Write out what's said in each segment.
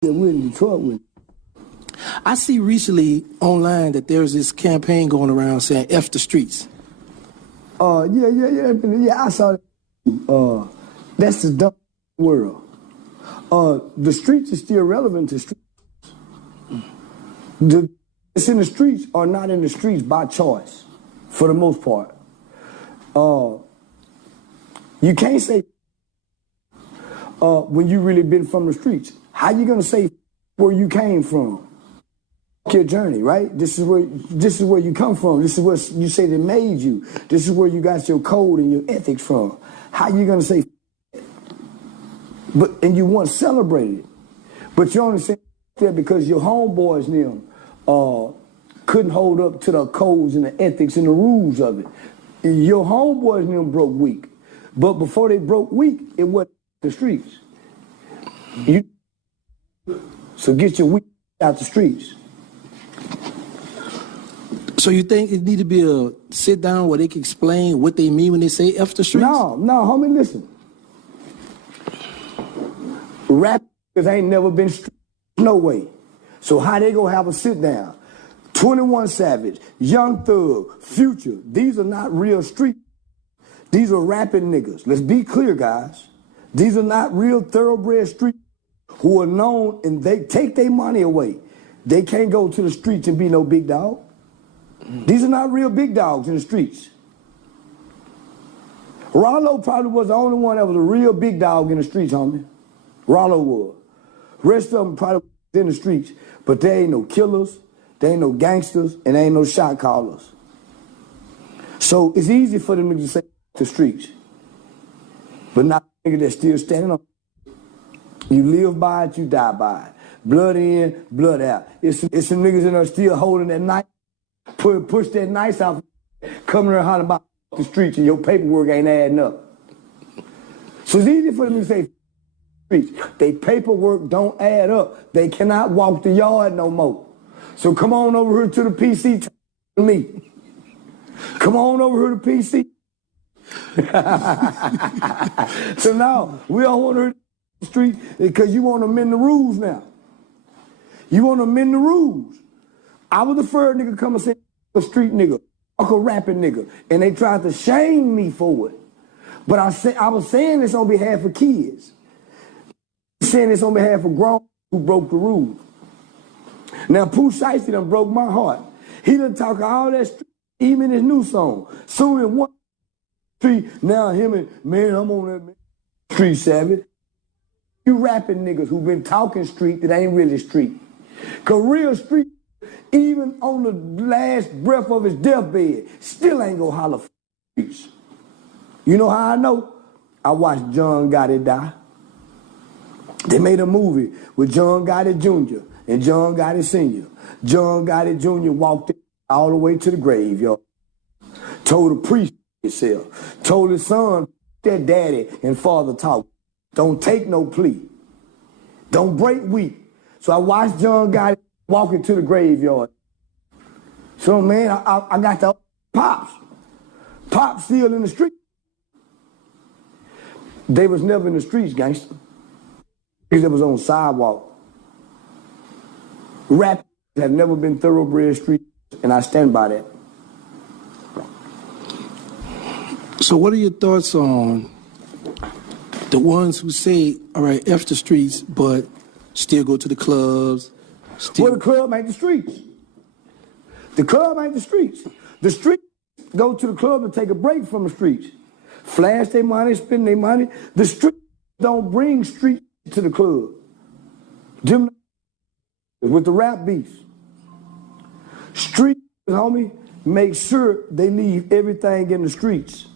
that we're in Detroit with. I see recently online that there's this campaign going around saying F the streets. Yeah, I saw that. That's the dumb world. The streets are still relevant to streets. The it's in the streets are not in the streets by choice, for the most part. You can't say when you really been from the streets. How you gonna say where you came from? Your journey, right? This is where you come from. This is what you say that made you. This is where you got your code and your ethics from. How you gonna say? And you once celebrated it, but you only say that because your homeboys and them couldn't hold up to the codes and the ethics and the rules of it. Your homeboys and them broke weak, but before they broke weak, it wasn't the streets. So get your weak out the streets. So you think it need to be a sit down where they can explain what they mean when they say F the streets? No, homie, listen. Rappers ain't never been street, no way. So how they gonna have a sit down? 21 Savage, Young Thug, Future, these are not real street. These are rapping niggas. Let's be clear, guys. These are not real thoroughbred street who are known, and they take their money away. They can't go to the streets and be no big dog. These are not real big dogs in the streets. Rollo probably was the only one that was a real big dog in the streets, homie. Rollo was. Rest of them probably was in the streets, but there ain't no killers, there ain't no gangsters, and there ain't no shot callers. So it's easy for them to say the streets, but not a nigga that's still standing on. You live by it, you die by it. Blood in, blood out. It's some niggas in there still holding that knife, push that knife out, coming around hollering about the streets, and your paperwork ain't adding up. So it's easy for them to say streets. They paperwork don't add up. They cannot walk the yard no more. So come on over here to the PC to me. Come on over here to PC. So now we don't want to the street because you want to amend the rules now. You want to amend the rules. I was the first nigga come and say a street nigga, a rapping nigga, and they tried to shame me for it. But I was saying this on behalf of kids. Saying this on behalf of grown who broke the rules. Now Pooh Shiesty done broke my heart. He done talk all that street, even his new song. Soon in one street, now him and man, I'm on that street savage. You rapping niggas who been talking street that ain't really street. Cause real street, even on the last breath of his deathbed, still ain't gonna holler for streets. You know how I know? I watched John Gotti die. They made a movie with John Gotti Jr. and John Gotti Sr. John Gotti Jr. walked all the way to the grave, yo. Told the priest himself. Told his son, their daddy and father talk. Don't take no plea. Don't break weak. So I watched John Gotti walking to the graveyard. So man, I got the Pops. Pops still in the street. They was never in the streets, gangster. They was on sidewalk. Rap have never been thoroughbred street, and I stand by that. So what are your thoughts on the ones who say, all right, F the streets, but still go to the clubs? Well, the club ain't the streets. The club ain't the streets. The streets go to the club and take a break from the streets. Flash their money, spend their money. The streets don't bring streets to the club. Them with the rap beats. Street, homie, make sure they leave everything in the streets.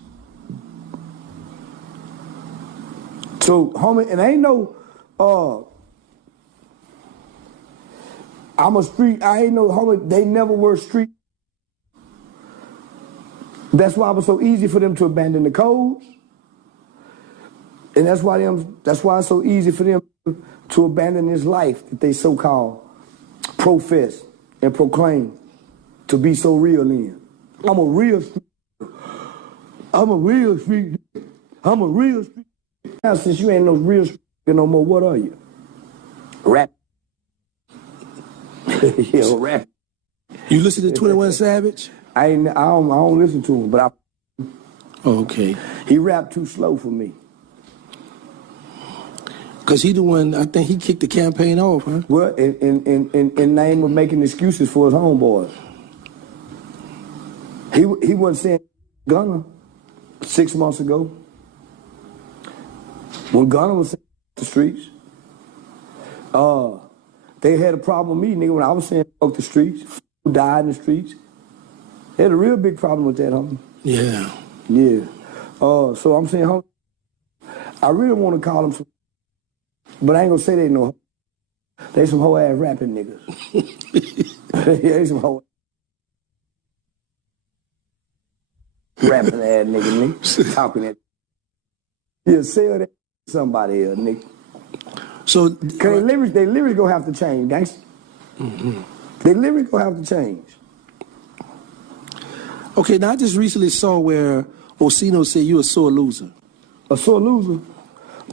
So, homie, and ain't no, I'm a street, I ain't no, homie, they never were street. That's why it was so easy for them to abandon the codes. And that's why it's so easy for them to abandon this life that they so-called profess and proclaim to be so real in. I'm a real street. I'm a real street. I'm a real street. Now, since you ain't no real street no more, what are you? Rap Yeah, rap. You listen to 21 Savage? I don't listen to him, but Oh, okay. he rap too slow for me. Because he the one, I think he kicked the campaign off, huh? Well, in name of making excuses for his homeboys. He wasn't saying Gunner 6 months ago. When Gunner was saying the streets, they had a problem with me, nigga, when I was saying fuck the streets, who died in the streets. They had a real big problem with that, homie. Yeah. Yeah. So I'm saying, homie, I really want to call them some, but I ain't gonna say they no. They some hoe ass rapping niggas. Yeah, they some hoe rapping ass nigga. Talking that. Yeah, sell that to somebody else, nigga. So, Cause they lyrics gonna have to change, gangsta. Mm-hmm. They lyrics gonna have to change. okay, now I just recently saw where Osino said you a sore loser. A sore loser?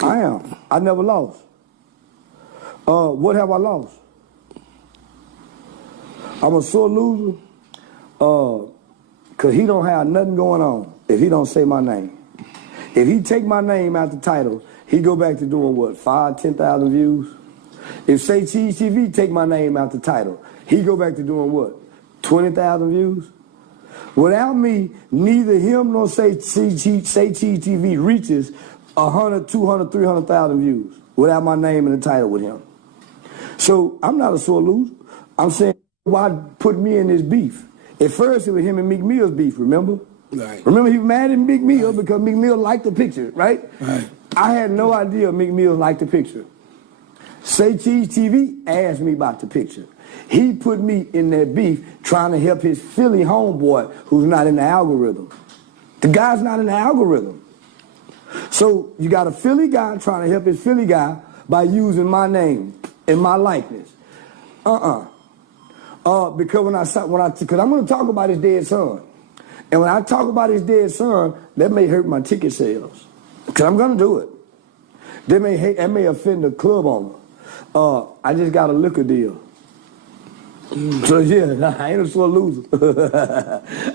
I am. I never lost. What have I lost? I'm a sore loser because he don't have nothing going on if he don't say my name. If he take my name out the title, he go back to doing what, 5,000, 10,000 views? If Say Cheese TV take my name out the title, he go back to doing what, 20,000 views? Without me, neither him nor Say Cheese TV reaches 100, 200, 300,000 views without my name in the title with him. So I'm not a sore loser. I'm saying, why put me in this beef? At first, it was him and Meek Mill's beef, remember? Right. Remember, he was mad at Meek Mill because Meek Mill liked the picture, right? Right. I had no idea Meek Mill liked the picture. Say Cheese TV asked me about the picture. He put me in that beef trying to help his Philly homeboy who's not in the algorithm. The guy's not in the algorithm. So you got a Philly guy trying to help his Philly guy by using my name and my likeness. Because because I'm going to talk about his dead son. And when I talk about his dead son, that may hurt my ticket sales. Because I'm going to do it. That may offend the club owner. I just got a liquor deal. So yeah, I ain't a sore loser.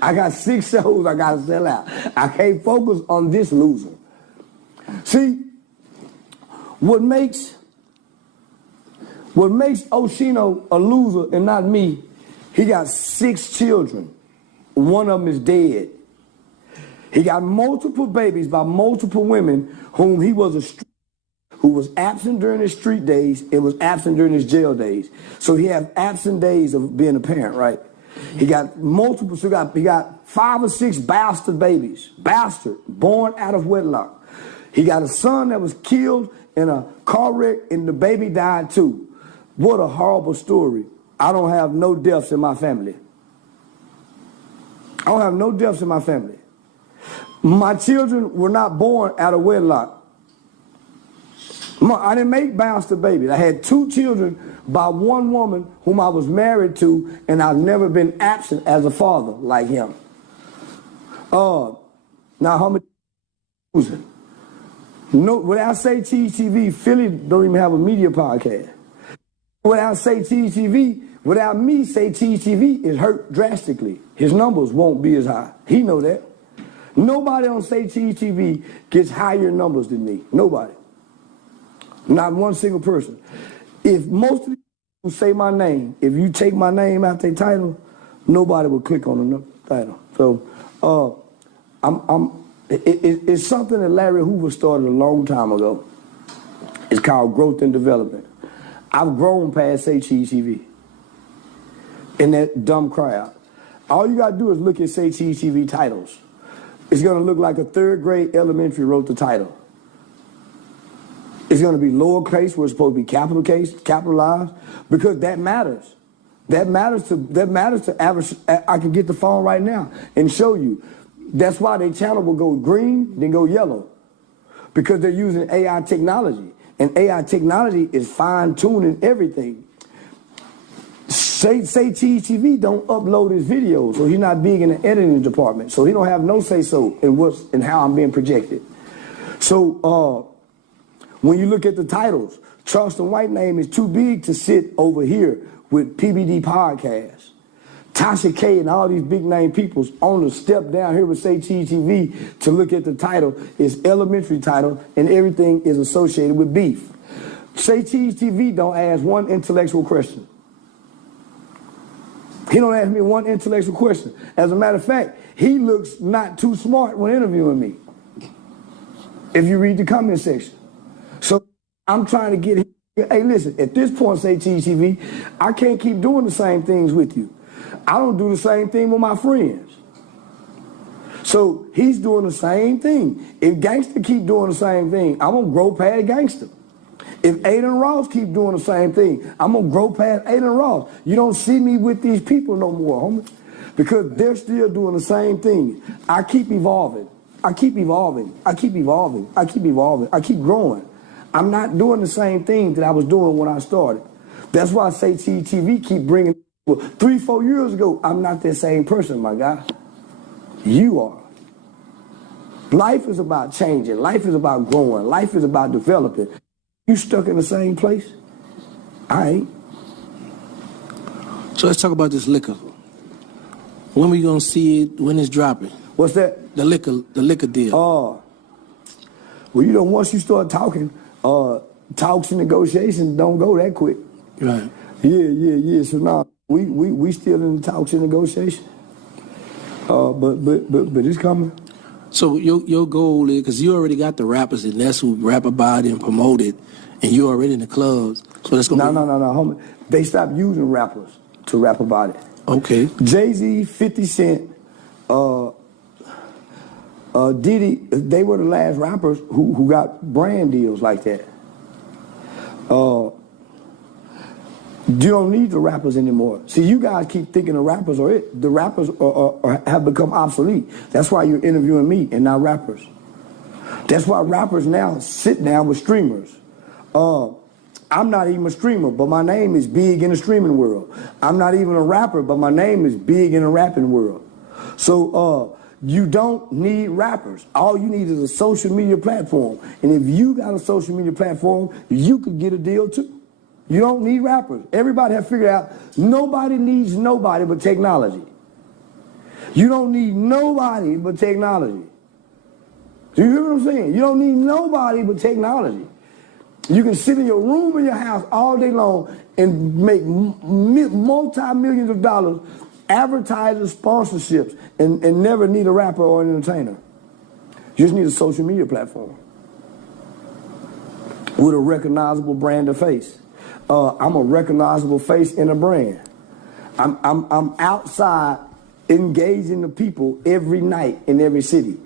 I got 6 shows I got to sell out. I can't focus on this loser. See, what makes Oshino a loser and not me, he got 6 children. One of them is dead. He got multiple babies by multiple women whom who was absent during his street days and was absent during his jail days. So he had absent days of being a parent, right? He got multiple, so he got 5 or 6 bastard babies, born out of wedlock. He got a son that was killed in a car wreck and the baby died too. What a horrible story. I don't have no deaths in my family. I don't have no deaths in my family. My children were not born out of wedlock. I didn't make bastard babies. I had 2 children by one woman whom I was married to, and I've never been absent as a father like him. Now how many? No, without Say Cheese TV, Philly don't even have a media podcast. Without Say Cheese TV, without me, Say Cheese TV is hurt drastically. His numbers won't be as high. He know that. Nobody on Say Cheese TV gets higher numbers than me. Nobody. Not one single person. If most of the people who say my name, if you take my name out their title, nobody will click on the title. So it's something that Larry Hoover started a long time ago. It's called growth and development. I've grown past Say Cheese TV in that dumb crowd. All you got to do is look at Say Cheese TV titles. It's going to look like a 3rd grade elementary wrote the title. It's going to be lowercase where it's supposed to be capitalized, because that matters. That matters to average. I can get the phone right now and show you. That's why their channel will go green, then go yellow, because they're using AI technology. And AI technology is fine-tuning everything. Say Cheese TV don't upload his videos, so he's not big in the editing department. So he don't have no say-so in how I'm being projected. So when you look at the titles, Charleston White name is too big to sit over here with PBD Podcast. Tasha K and all these big name peoples on the step down here with Say Cheese TV to look at the title. It's elementary title and everything is associated with beef. Say Cheese TV don't ask one intellectual question. He don't ask me one intellectual question. As a matter of fact, he looks not too smart when interviewing me. If you read the comment section. So I'm trying to get him. Hey, listen, at this point, Say Cheese TV, I can't keep doing the same things with you. I don't do the same thing with my friends. So he's doing the same thing. If gangster keep doing the same thing, I'm gonna grow past gangster. If Aiden Ross keep doing the same thing, I'm gonna grow past Aiden Ross. You don't see me with these people no more, homie, because they're still doing the same thing. I keep evolving. I keep evolving. I keep evolving. I keep evolving. I keep growing. I'm not doing the same thing that I was doing when I started. That's why I Say Cheese TV keep bringing. 3-4 years ago, I'm not that same person, my guy. You are. Life is about changing. Life is about growing. Life is about developing. You stuck in the same place? I ain't. So let's talk about this liquor. When we gonna see it? When it's dropping? What's that? The liquor deal. Well, you know, once you start talking, talks and negotiations don't go that quick. Right. Yeah. So now we still in the talks and negotiations. But it's coming. So your goal is, because you already got the rappers and that's who rap about it and promote it, and you're already in the clubs. So that's gonna No, homie. They stopped using rappers to rap about it. Okay. Jay-Z, 50 Cent, Diddy, they were the last rappers who got brand deals like that. You don't need the rappers anymore. See, you guys keep thinking the rappers are it. The rappers have become obsolete. That's why you're interviewing me and not rappers. That's why rappers now sit down with streamers. I'm not even a streamer, but my name is big in the streaming world. I'm not even a rapper, but my name is big in the rapping world. So you don't need rappers. All you need is a social media platform. And if you got a social media platform, you could get a deal too. You don't need rappers. Everybody have figured out nobody needs nobody but technology. You don't need nobody but technology. Do you hear what I'm saying? You don't need nobody but technology. You can sit in your room in your house all day long and make multi-millions of dollars, advertising sponsorships, and never need a rapper or an entertainer. You just need a social media platform with a recognizable brand or face. I'm a recognizable face in a brand. I'm outside engaging the people every night in every city.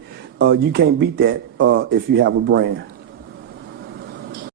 You can't beat that if you have a brand.